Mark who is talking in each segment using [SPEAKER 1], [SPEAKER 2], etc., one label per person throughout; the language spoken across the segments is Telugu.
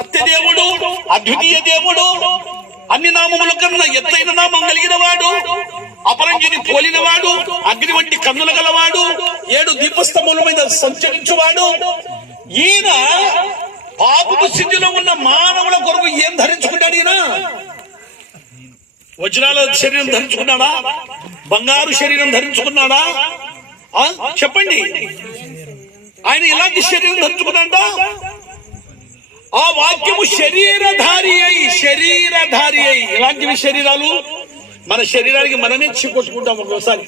[SPEAKER 1] సత్యదేవుడు అద్వితీయ దేవుడు అన్ని నామముల కన్నా ఎత్తైన నామం కలిగిన వాడు అపరంజిని పోలినవాడు అగ్ని వంటి కన్నుల గలవాడు ఏడు దీపస్తంభముల మీద సంచరించువాడు. ఈయన పాపపు స్థితిలో ఉన్న మానవుల కొరకు ఏం ధరించుకుంటాడు ఈయన? వజ్రాల శరీరం ధరించుకున్నాడా? బంగారు శరీరం ధరించుకున్నాడా? ఆ? చెప్పండి. ఆయన ఇలాంటి శరీరం ధరించుకున్నాడా? ఆ వాక్యము శరీరధారి అయి శరీరధారి అయి. ఎలాంటివి శరీరాలు? మన శరీరానికి మనమే చిక్కొట్టుకుంటాం ఒక్కోసారి.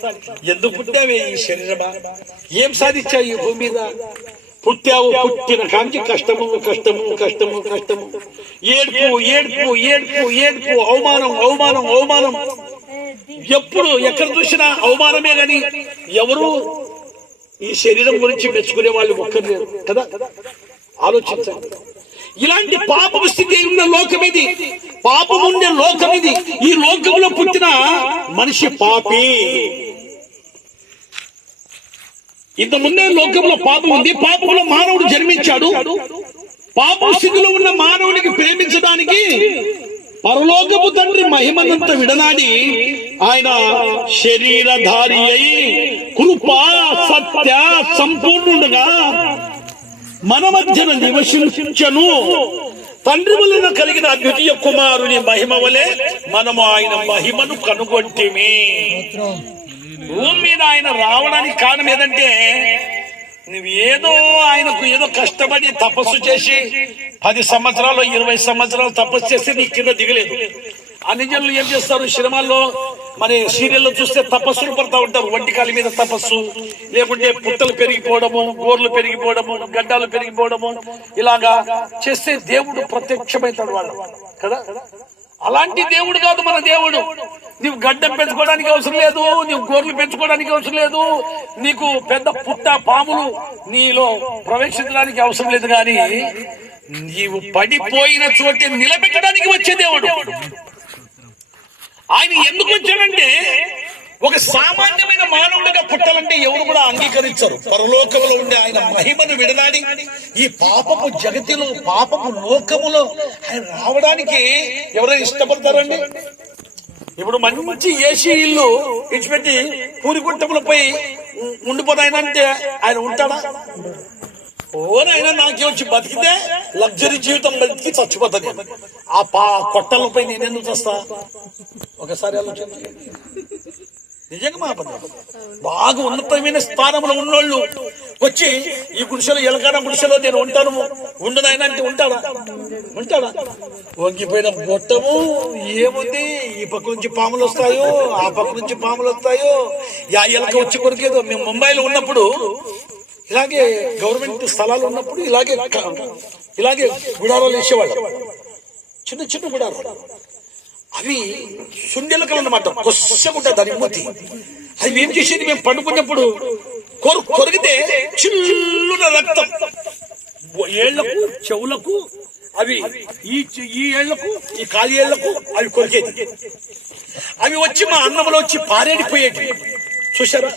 [SPEAKER 1] ఎందుకు పుట్టావే ఈ శరీరమా? ఏం సాధించావు ఈ భూమి మీద? పుట్టావు పుట్టిన కాంచి కష్టము కష్టము కష్టము కష్టము. ఏడ్పు ఏడ్పు ఏడ్పు ఏడ్పు అవమానం అవమానం అవమానం. ఎప్పుడు ఎక్కడ చూసినా అవమానమే గాని ఎవరు ఈ శరీరం గురించి మెచ్చుకునే వాళ్ళు ఒక్కరు లేరు కదా? ఆలోచించండి. ఇలాంటి పాపపు స్థితి ఉన్న లోకం ఇది పాపం ఉండే లోకం ఇది ఈ లోకంలో పుట్టిన మనిషి పాపి. ఇంత ముందే లోకంలో పాపం ఉంది. పాపంలో మానవుడు జన్మించాడు. పాపం స్థితిలో ఉన్న మానవునికి ప్రేమించడానికి పరలోకపు తండ్రి మహిమనంత విడనాడి ఆయన శరీరధారి అయి కృప సత్య సంపూర్ణుడుగా మన మధ్యన నివసించను. తండ్రి వలన కలిగిన ద్వితీయ కుమారుని మహిమ వలె మనము ఆయన మహిమను కనుగొంటిమి. భూమి మీద ఆయన రావడానికి కారణం ఏదంటే నువ్వు ఏదో ఆయనకు ఏదో కష్టపడి తపస్సు చేసి పది సంవత్సరాలు ఇరవై సంవత్సరాలు తపస్సు చేస్తే నీ కింద దిగలేదు. అన్నిజన్లు ఏం చేస్తారు? సినిమాల్లో మరి సీరియల్లో చూస్తే తపస్సులు పడతా ఉంటారు. వంటికాల మీద తపస్సు లేకుంటే పుట్టలు పెరిగిపోవడము గోర్లు పెరిగిపోవడము గడ్డాలు పెరిగిపోవడము ఇలాగా చేస్తే దేవుడు ప్రత్యక్షమవుతాడు వాళ్ళు కదా? అలాంటి దేవుడు కాదు మన దేవుడు. నీవు గడ్డం పెంచుకోవడానికి అవసరం లేదు నీవు గోర్లు పెంచుకోవడానికి అవసరం లేదు నీకు పెద్ద పుట్ట పాములు నీలో ప్రవేశించడానికి అవసరం లేదు కానీ నీవు పడిపోయిన చోటే నిలబెట్టడానికి వచ్చే దేవుడు. ఆయన ఎందుకు వచ్చాడంటే ఒక సామాన్యమైన మానవుడిగా పుట్టాలంటే ఎవరు కూడా అంగీకరించరు. పరలోకములో ఉండే ఆయన మహిమను విడనాడి ఈ పాపపు జగతిలో పాపపు లోకములో ఆయన రావడానికి ఎవరైనా ఇష్టపడతారండి? ఇప్పుడు మంచి ఏసీ ఇల్లు ఇచ్చిపెట్టి పూరిగుట్టములపై ఉండిపోతాయనంటే ఆయన ఉంటాడా? ఓనైనా నాకే వచ్చి బతికితే లగ్జరీ జీవితం బతికి చచ్చిపోతుంది ఆ పా కొట్టలపై నేను ఎందుకు వస్తా ఒకసారి ఆలోచించండి నిజంగా మా బాగా ఉన్నతమైన స్థానంలో ఉన్నోళ్ళు వచ్చి ఈ గుడిసెలో ఎలకాన గుడిసెలో నేను ఉంటాను. ఉండదాయన అంటే ఉంటాడా? ఉంటాడా? వంగిపోయిన గొట్టము ఏముంది? ఈ పక్క నుంచి పాములు వస్తాయో ఆ పక్క నుంచి పాములు వస్తాయో యా ఎలక వచ్చి కొరికేదో. మేము ముంబైలో ఉన్నప్పుడు ఇలాగే గవర్నమెంట్ స్థలాలు ఉన్నప్పుడు ఇలాగే ఇలాగే గుడారాలు వేసేవాళ్ళు. చిన్న చిన్న గుడారాలు. అవి సుండెలకలు అన్నమాట కొచ్చగుంటుంది దాని మూతి అవి ఏం చేసేది మేము పండుకున్నప్పుడు కొరు కొరిగితే చిల్లున రక్తం. ఏళ్ళకు చెవులకు అవి ఈ ఈ ఏళ్ళకు ఈ కాలి ఏళ్ళకు అవి కొరికేది. అవి వచ్చి మా అన్నంలో వచ్చి పారేడిపోయేటి చూసారా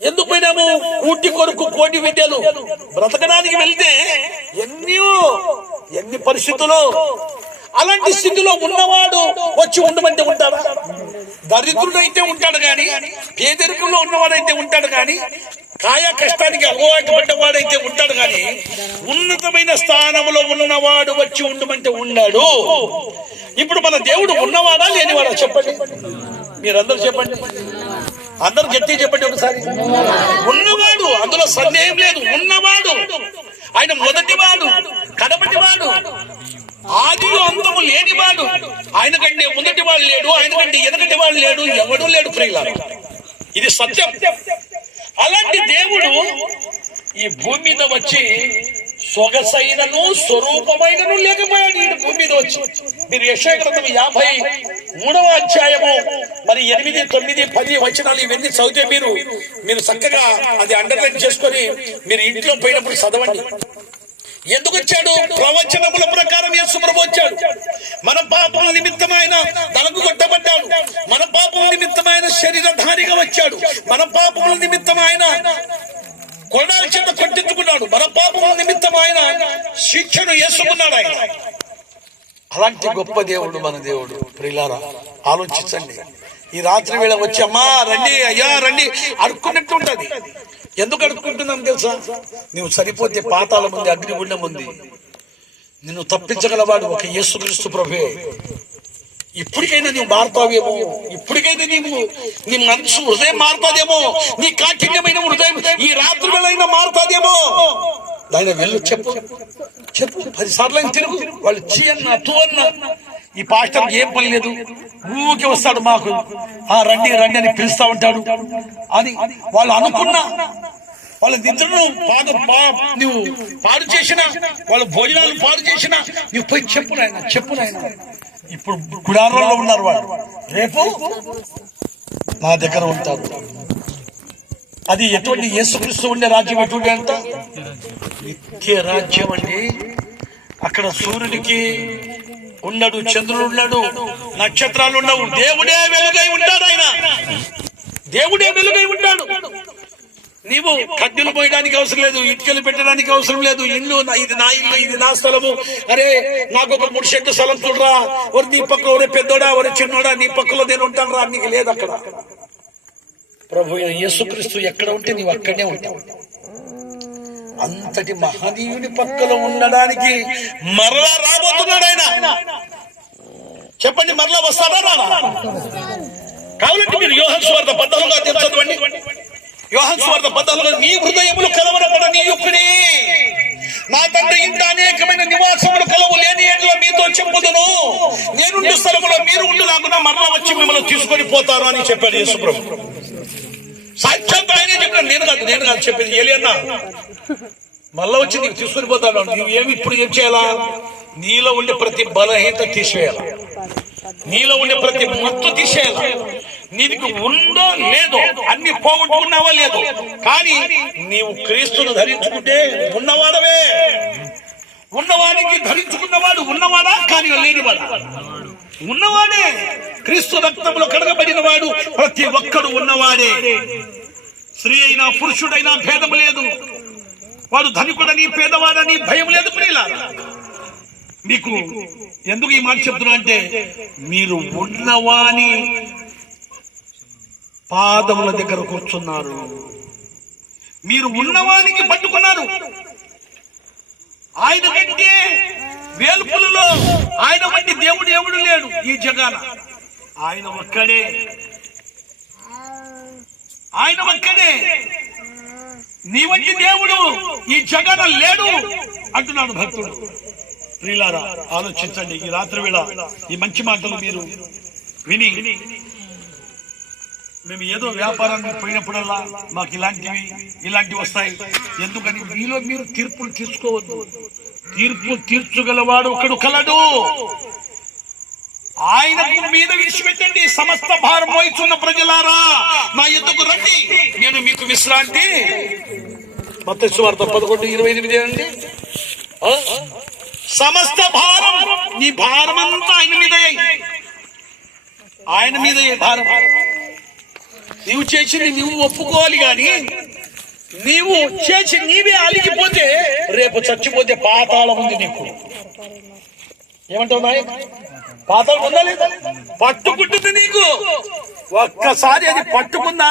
[SPEAKER 1] ఎందుకు పోయినాము? కూటి కొరకు కోటి విద్యలు బ్రతకడానికి వెళ్తే ఎన్నో ఎన్ని పరిస్థితులు అలాంటి స్థితిలో ఉన్నవాడు వచ్చి ఉండమంటే ఉంటాడా? దరిద్రుడు అయితే ఉంటాడు గాని పేదరికంలో ఉన్నవాడైతే ఉంటాడు గాని కాయ కష్టానికి అలవాటు పడ్డవాడైతే ఉంటాడు గాని ఉన్నతమైన స్థానంలో ఉన్నవాడు వచ్చి ఉండమంటే ఉన్నాడు ఇప్పుడు మన దేవుడు ఉన్నవాడా లేనివాడా చెప్పండి? మీరందరూ చెప్పండి. అందరూ గట్టి చెప్పండి ఒకసారి. ఉన్నవాడు అందులో సందేహం లేదు. ఉన్నవాడు ఆయన మొదటివాడు కడపటివాడు ఆదిలో అంతము లేనివాడు ఆయన కంటే ముందటి వాడు లేడు ఆయన కంటే ఎనకటి వాడు లేడు ఎవడు లేడు ప్రియుల ఇది సత్యం. అలాంటి దేవుడు ఈ భూమి మీద వచ్చి సొగసైనను స్వరూపమైనను లేకపోయాడు ఈ భూమి మీద వచ్చి. మీరు యశోగ్రంథం యాభై మూడవ అధ్యాయము మరి ఎనిమిది తొమ్మిది పది వచనాలు ఇవన్నీ చదివితే మీరు మీరు చక్కగా అది అండర్లైన్ చేసుకొని మీరు ఇంట్లో పోయినప్పుడు చదవండి. ఎందుకు వచ్చాడు ప్రవచనముల ప్రకారం యేసుప్రభు వచ్చాడు. మన పాపముల నిమిత్తమైన తనకు కొట్టబడ్డాడు. మన నిమిత్తం నిమిత్తమైన శరీరధారిగా వచ్చాడు. మన పాపముల నిమిత్తమైన కొడాల చేత కొట్టించుకున్నాడు. మన పాపముల నిమిత్తం ఆయన శిక్షను వేసుకున్నాడు ఆయన. అలాంటి గొప్ప దేవుడు మన దేవుడు. ప్రిలారా ఆలోచించండి. ఈ రాత్రి వేళ వచ్చి అమ్మా రండి అయ్యా రండి అడుక్కున్నట్టు ఉంటది. ఎందుకు అడుక్కుంటున్నాం తెలుసా? నువ్వు సరిపోతే పాతాళం ఉంది అగ్నిగుండం ఉంది నిన్ను తప్పించగలవాడు ఒక యేసుక్రీస్తు ప్రభే ఇప్పటికైనా నువ్వు మారుతావేమో? ఇప్పటికైనా నీవు నీ మనసు హృదయం మారుతాదేమో? నీ కాఠిన్యమైన హృదయం ఈ రాత్రి వేళైనా మారుతాదేమో? ఆయన వెళ్ళు చెప్పు. చెప్పు. పది సార్లు అయిన తిరుగు. వాళ్ళు చీ అన్న తూ అన్న. ఈ పాస్టర్ ఏం పని లేదు. ఊరికి వస్తాడు మాకు. ఆ రండి రండి అని పిలుస్తా ఉంటాడు. అని వాళ్ళు అనుకున్నా వాళ్ళ నిద్రను పాద నువ్వు పాడు చేసిన వాళ్ళ భోజనాలు పాడు చేసిన నువ్వు పోయి చెప్పు నాయన చెప్పు నాయన. ఇప్పుడు గుడారంలో ఉన్నారు వాళ్ళు. రేపు నా దగ్గర ఉంటారు. అది ఎటువంటి యేసుక్రీస్తు ఉండే రాజ్యం ఎటువంటి అంత నిత్య రాజ్యం అండి. అక్కడ సూర్యుడికి ఉన్నాడు చంద్రుడు ఉన్నాడు నక్షత్రాలు ఉండవు. దేవుడే వెలుగై ఉంటాడు ఆయన. దేవుడే వెలుగై ఉంటాడు. నీవు కడ్డీలు పోయడానికి అవసరం లేదు ఇటుకలు పెట్టడానికి అవసరం లేదు. ఇల్లు ఇది నా ఇల్లు ఇది నా స్థలము. అరే నాకు ఒక మూడు షెడ్డు స్థలం చూడరా. ఒరి నీ పక్క ఒరే పెద్దోడా ఒరే చిన్నోడా నీ పక్కలో నేను ఉంటాను రా నీకు లేదు అక్కడ. ప్రభు యేసుక్రీస్తు ఎక్కడ ఉంటే నీవు అక్కడనే ఉంటావు. అంతటి మహనీయుని పక్కలో ఉండడానికి మరలా రాబోతున్నాడు ఆయన. చెప్పండి మరలా వస్తాడా రానా కావాలంటే మీరు యోహన్ స్వార్థ పద్నాలుగుగా చదవండి. యోహన్ స్వార్థ పద్నాలుగుగా నీ హృదయములు కలవరపడ నీ యొక్కని. నా తండ్రి ఇంత అనేకమైన నివాసములు కలవు లేని ఏట్లో మీతో చెప్పుదును. నేనుండు స్థలములో మీరు ఉండు నాకున్నా మరలా వచ్చి మిమ్మల్ని తీసుకొని పోతారు అని చెప్పాడు యేసుప్రభు. సాక్షాత్ ఆయనే చెప్పాడు నేను కాదు నేను కాదు చెప్పింది ఏలియన్నా మళ్ళా వచ్చి నీకు తీసుకొని పోతాడు నువ్వు ఏమి ఇప్పుడు ఏం చేయాలా? నీలో ఉండే ప్రతి బలహీనత తీసివేయాలి? నీలో ఉండే ప్రతి మత్తు తీసేయాలి? నీకు ఉందో లేదో అన్ని పోగొట్టుకున్నావా లేదో కానీ నీవు క్రీస్తును ధరించుకుంటే ఉన్నవాడవే. ఉన్నవాడికి ధరించుకున్నవాడు ఉన్నవాడా? కానీ లేనివాడా? ఉన్నవాడే. క్రీస్తు రక్తంలో కడగబడిన వాడు ప్రతి ఒక్కడు ఉన్నవాడే. స్త్రీ అయినా పురుషుడైనా భేదం లేదు. వాడు ధనికుడని పేదవాడని భయం లేదు ప్రియుల మీకు ఎందుకు ఈ మాట చెప్తున్నా అంటే మీరు ఉన్నవాని పాదముల దగ్గర కూర్చున్నారు. మీరు ఉన్నవానికి పట్టుకున్నారు. ఆయన కంటే వేలుపులలో ఆయన వంటి దేవుడు ఎవడు లేడు ఈ జగాన? ఆయన ఒక్కడే. ఆయన ఒక్కడే. నీ వంటి దేవుడు ఈ జగన లేడు అంటున్నాడు భక్తుడు. ప్రియులారా ఆలోచించండి. ఈ రాత్రి వేళ ఈ మంచి మాటలు మీరు విని మేము ఏదో వ్యాపారానికి పోయినప్పుడల్లా మాకు ఇలాంటివి ఇలాంటివి వస్తాయి. ఎందుకని? మీలో మీరు తీర్పులు తీసుకోవద్దు. తీర్పు తీర్చుగలవాడు ఒకడు కలడు. ఆయనకు మీద విడిచిపెట్టండి సమస్త భారం మోయిచున్న ప్రజలారా. నా ఎందుకు రండి. నేను మీకు విశ్రాంతి. మత్స్వార్త పదకొండు ఇరవై ఎనిమిది అండి సమస్త భారం నీ భారం అంతా ఆయన మీద ఆయన మీద భారం. నీవు చేసింది నువ్వు ఒప్పుకోవాలి కానీ నీవు చేసి నీవే అలిగిపోతే రేపు చచ్చిపోతే పాతాళం ఉంది నీకు. ఏమంటావు నాయ? పాతాళం ఉందా లేదా? పట్టుకుంటుంది నీకు. ఒక్కసారి అది పట్టుకున్నా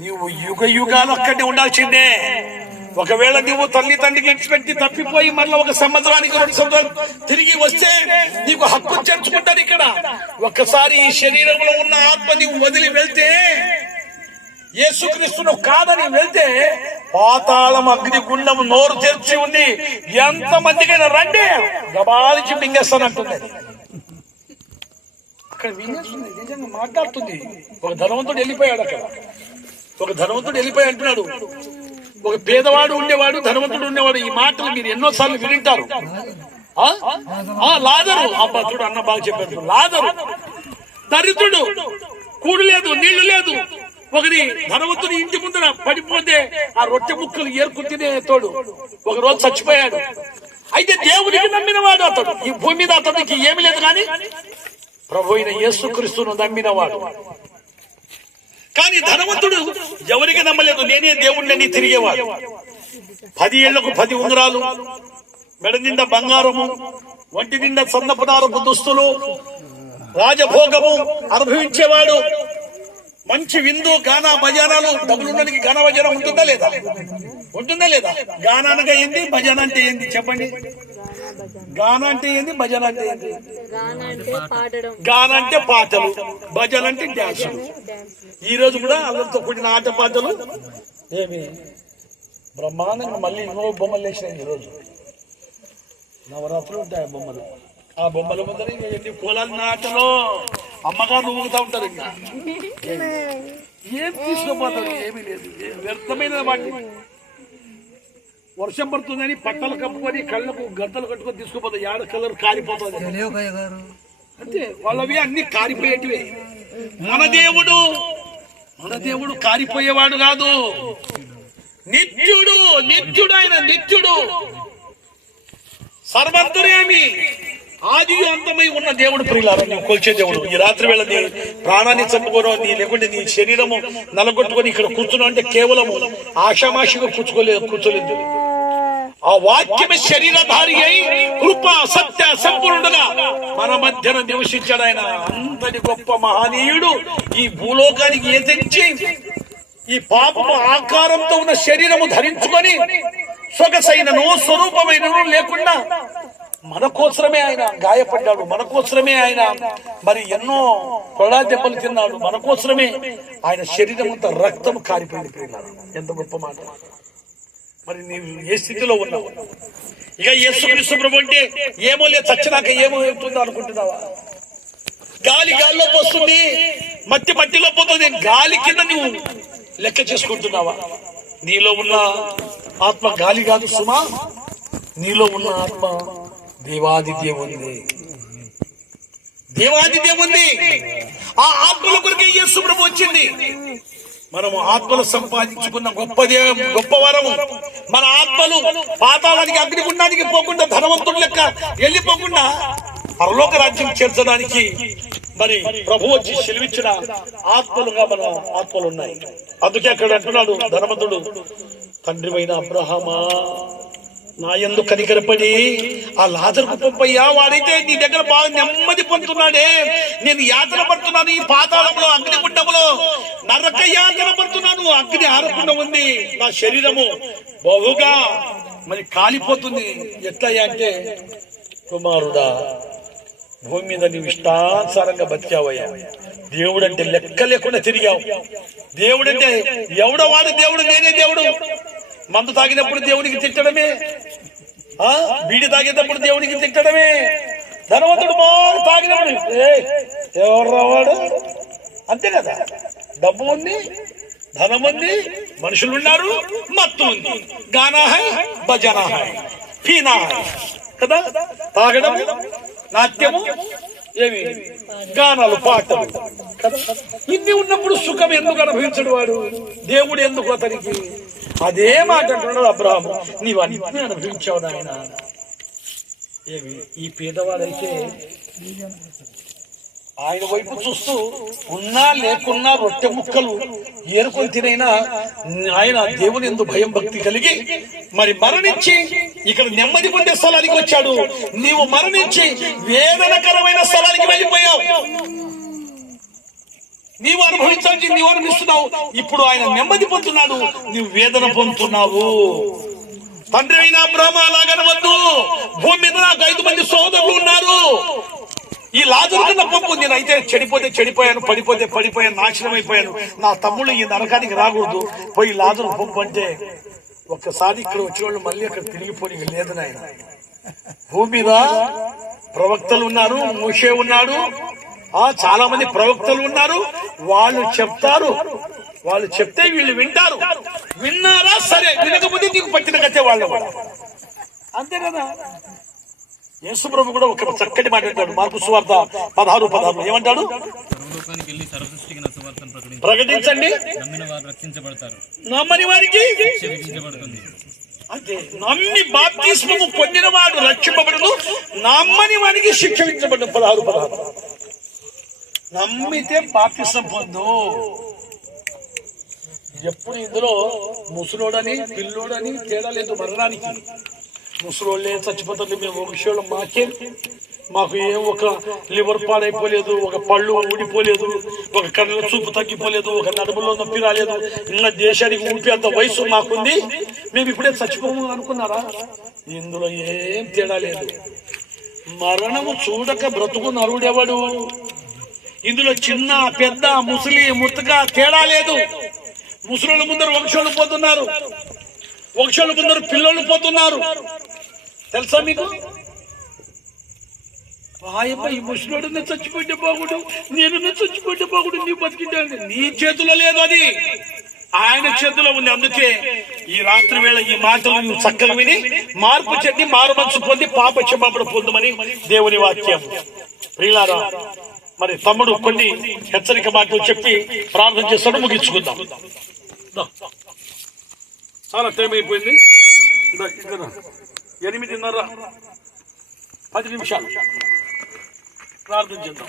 [SPEAKER 1] నీవు యుగ యుగాలు అక్కడే ఉండాల్సిందే. ఒకవేళ నువ్వు తల్లి తండ్రికి విడిచిపెట్టి తప్పిపోయి మళ్ళీ ఒక సంవత్సరానికి రెండు సంవత్సరాలు తిరిగి వస్తే నీకు హక్కు చేర్చుకుంటారు ఇక్కడ. ఒక్కసారి ఈ శరీరంలో ఉన్న ఆత్మ నీవు వదిలి వెళ్తే యేసుక్రీస్తును కాదని వెళ్తే పాతాళం అగ్ని గుండం నోరు తెరిచి ఉంది. ఎంత మందికైనా రండి గబాలిచి మింగేస్తానంటుంది అది. అక్కడ మింగేస్తుంది నిజంగా మాట్లాడుతుంది. ఒక ధనవంతుడు వెళ్ళిపోయాడు అక్కడ. ఒక ధనవంతుడు వెళ్ళిపోయి అంటున్నాడు ఒక పేదవాడు ఉండేవాడు ధనవంతుడు ఉండేవాడు. ఈ మాటలు మీరు ఎన్నో సార్లు వినింటారు. ఆ? ఆ, అబ్బా చూడు అన్న బాగా చెప్పారు లాదరు దరిద్రుడు. కూడు లేదు నీళ్ళు లేదు. ఒకరి ధనవంతుని ఇంటి ముందర పడిపోతే ఆ రొట్టె ముక్కలు ఏరుకు తినే తోడు. ఒక రోజు చచ్చిపోయాడు. అయితే దేవుడికి నమ్మినవాడు అతడు. ఈ భూమి మీద అతనికి ఏమి లేదు కానీ ప్రభు అయిన యేసుక్రీస్తును నమ్మినవాడు కానీ ధనవంతుడు ఎవరికి నమ్మలేదు. నేనే దేవుణ్ణి తిరిగేవాడు. పది ఏళ్ళకు పది ఉంగరాలు మెడ నిండా బంగారము ఒంటి నిండా సన్నపదారపు దుస్తులు రాజభోగము అనుభవించేవాడు. మంచి విందు గానా భజనాలు డబ్బులున్నడికి గాన భజన ఉంటుందా లేదా? ఉంటుందా లేదా? గానానగా ఏంది? భజన అంటే ఏంది? చెప్పండి. గాన అంటే ఏంది? భజన అంటే ఏంది?
[SPEAKER 2] గాన అంటే
[SPEAKER 1] పాటలు. భజన అంటే డ్యాన్సులు.
[SPEAKER 2] డాన్స్
[SPEAKER 1] ఈ రోజు కూడా అందరితో కూడిన ఆట పాటలు ఏమి? బ్రహ్మాండంగా మళ్ళీ ఎన్నో బొమ్మలు వేసినాయి ఈ రోజు. నవరాత్రులు ఉంటాయి బొమ్మలు. ఆ బొమ్మల ముందర ఎన్ని కోలాలు నాటలో. అమ్మగారు ఊగుతా ఉంటారు ఇంకా. ఏం తీసుకోపోతారు? ఏమీ లేదు. వ్యర్థమైన వాటిని. వర్షం పడుతుందని పట్టలు కప్పుకొని కళ్ళకు గంటలు కట్టుకొని తీసుకుపోతారు యాడ కలర్ కాలిపోతుంది అంతే వాళ్ళవి అన్ని కారిపోయేటివే. మన దేవుడు మన దేవుడు కారిపోయేవాడు కాదు. నిత్యుడు నిత్యుడు ఆయన నిత్యుడు. సర్వంతర్యామి ఆది అంతమై ఉన్న దేవుడు ప్రియులారా నీవు కొలిచే దేవుడు. ఈ రాత్రి వేళ నీ ప్రాణాన్ని చంపుకోను నీ లేకుంటే నీ శరీరము నలగొట్టుకొని ఇక్కడ కూర్చున్నావు అంటే కేవలము ఆషామాషిగా కూర్చోలేదు కూర్చోలేదు. ఆ వాక్యమే శరీరధారి అయి కృప సత్య సంపూర్ణుడుగా మన మధ్యన నివసించాడు ఆయన. అంతటి గొప్ప మహనీయుడు ఈ భూలోకానికి ఏ తెచ్చి ఈ పాపము ఆకారంతో ఉన్న శరీరము ధరించుకొని సొగసైనను స్వరూపమైనను లేకుండా మన కోసమే ఆయన గాయపడ్డాడు మన కోసమే ఆయన మరి ఎన్నో కొడా దెబ్బలు తిన్నాడు మన కోసమే ఆయన శరీరం అంతా రక్తం కారిపోయింది ఎంత గొప్ప మాట. మరి నీవు ఏ స్థితిలో ఉన్నావు? ఇక యేసుక్రీస్తు ప్రభు అంటే ఏమో లేదు చచ్చినాక ఏమో అవుతుందో అనుకుంటున్నావా? గాలి గాలిలో పోస్తుంది మట్టి మట్టిలో పోతుంది గాలి కింద నువ్వు లెక్క చేసుకుంటున్నావా? నీలో ఉన్న ఆత్మ గాలి కాదు సుమా నీలో ఉన్న ఆత్మ దేవాది దేవుంది. దేవాది దేవుంది. ఆ ఆత్మల కొరకే యేసు ప్రభు వచ్చింది. మనము ఆత్మలు సంపాదించుకున్న గొప్ప దేవ గొప్ప వరము. మన ఆత్మలు పాతాళానికి అగ్నిగుండానికి పోకుండా ధనవంతుడు లెక్క వెళ్ళిపోకుండా పరలోక రాజ్యం చేర్చడానికి మరి ప్రభు వచ్చి సెలవిచ్చిన ఆత్మలుగా మన ఆత్మలు ఉన్నాయి. అందుకే అక్కడ అంటున్నాడు ధనవంతుడు తండ్రివైన అబ్రహమా నా ఎందు కనికరపడి ఆ లాజర్ కుప్పయ్యా వాడైతే నీ దగ్గర బాగా నెమ్మది పొందుతున్నాడే. నేను యాతన పడుతున్నాను ఈ పాతాళంలో అగ్నిగుండంలో. నరక యాతన అగ్ని ఆరకుండా ఉంది. నా శరీరము బహుగా మరి కాలిపోతుంది. ఎట్లయ్యా అంటే కుమారుడా భూమి మీద నీవు ఇష్టానుసారంగా బతికావయ్యా. దేవుడు అంటే లెక్క లేకుండా తిరిగావు. దేవుడంటే ఎవడవాడు దేవుడు? నేనే దేవుడు. మందు తాగినప్పుడు దేవుడికి తిట్టడమే. ఆ? బీడి తాగేటప్పుడు దేవుడికి తిట్టడమే. ధనవంతుడు మారు తాగినప్పుడు. ఎవరు రావాడు అంతే కదా. డబ్బు ఉంది ధనం ఉంది మనుషులు ఉన్నారు మత్తు ఉంది గానా హై భజనా హై పీనా హై కదా? తాగడం నాట్యము ఏమి? గానాలు పాటలు. కదా? ఇన్ని ఉన్నప్పుడు సుఖం ఎందుకు అనుభవించడు వాడు? దేవుడు ఎందుకు అతనికి? అదే మాట అంటున్నాడు అబ్రాహము. నీవు అన్ని అనుభవించావు నాయన. ఏమి? ఈ పేదవాడైతే ఆయన వైపు చూస్తూ ఉన్నా లేకున్నా రొట్టె ముక్కలు ఏరుకొని తినైనా ఆయన దేవుని ఎందు భయం భక్తి కలిగి మరి మరణించి ఇక్కడ నెమ్మది పొందే స్థలానికి వచ్చాడు. నీవు మరణించి వేదనకరమైన స్థలానికి వెళ్ళిపోయావు. నీవు అనుభవించాల్సి నీవు అనుభవిస్తున్నావు. ఇప్పుడు ఆయన నెమ్మది పొందుతున్నాడు. నీవు వేదన పొందుతున్నావు. తండ్రి అయినా బ్రహ్మ అలాగనవద్దు. భూమి మీద నాకు ఐదు మంది సోదరులు ఉన్నారు. ఈ లాజరు కింద పంపు నేనైతే చెడిపోతే చెడిపోయాను పడిపోతే పడిపోయాను నాశనం అయిపోయాను. నా తమ్ముళ్ళు ఈ నరకానికి రాకూడదు. పోయి లాజరు పంపు అంటే ఒక్కసారి ఇక్కడ వచ్చిన వాళ్ళు మళ్ళీ అక్కడ తిరిగిపోయి లేదు నాయన. భూమి మీద ప్రవక్తలు ఉన్నారు మూషే ఉన్నాడు. ఆ చాలా మంది ప్రవక్తలు ఉన్నారు. వాళ్ళు చెప్తారు. వాళ్ళు చెప్తే వీళ్ళు వింటారు. విన్నారా? సరే వినకపోతే నీకు పట్టిన కట్టే వాళ్ళు అంతే కదా? యేసు ప్రభు కూడా ఒక చక్కటి మాట అంటాడు. మార్పు సువార్త పదహారు పదహారు. ఏమంటాడు? ప్రకటించండి.
[SPEAKER 3] నమ్మిన
[SPEAKER 1] వారికి అంటే నమ్మి బాప్తిస్మము పొందిన వాడు రక్షింపబడదు నమ్మని వానికి శిక్ష విధించబడదు పదహారు పదహారు. నమ్మితే బాప్తిస్మం పొందు. ఎప్పుడు ఇందులో ముసలోడని పిల్లోడని తేడా లేదు మరణానికి. ముసలోళ్ళే చచ్చిపోతుంది మేము ఒక విషయంలో మాకే మాకు ఏం ఒక లివర్ పాడైపోలేదు ఒక పళ్ళు ఊడిపోలేదు ఒక కళ్ళ చూపు తగ్గిపోలేదు ఒక నడుములో నొప్పి రాలేదు ఇన్న దేశానికి ఊపేంత వయసు మాకుంది. మేము ఇప్పుడే చచ్చిపోము అనుకున్నారా? ఇందులో ఏం తేడా లేదు. మరణము చూడక బ్రతుకు నరుడెవడు ఇందులో చిన్న పెద్ద ముసలి ముత్తగా తేడా లేదు. ముసలి ముందర వంశోళ్ళు పోతున్నారు. వంశోళ్ళ ముందర పిల్లలు పోతున్నారు. తెలుసా మీకు? వాయమ్మ ఈ ముసలోడు నేను చచ్చిపోతే బాగుడు నేను నేను చచ్చిపోతే బాగుడు నీ బతికింటాను నీ చేతిలో లేదు అది. ఆయన చేతిలో ఉంది అందుకే ఈ రాత్రి వేళ ఈ మాటలు నువ్వు చక్కగా విని మార్పు చెంది మారు మనసు పొంది పాప క్షమాపణ పొందమని దేవుని వాక్యం. ప్రియులారా మరి తమ్ముడు కొన్ని హెచ్చరిక మాటలు చెప్పి ప్రార్థన చేస్తాడు ముగించుకుందాం. చాలా టైం అయిపోయింది. ఎనిమిదిన్నర. పది నిమిషాలు. ప్రార్థన చేద్దాం.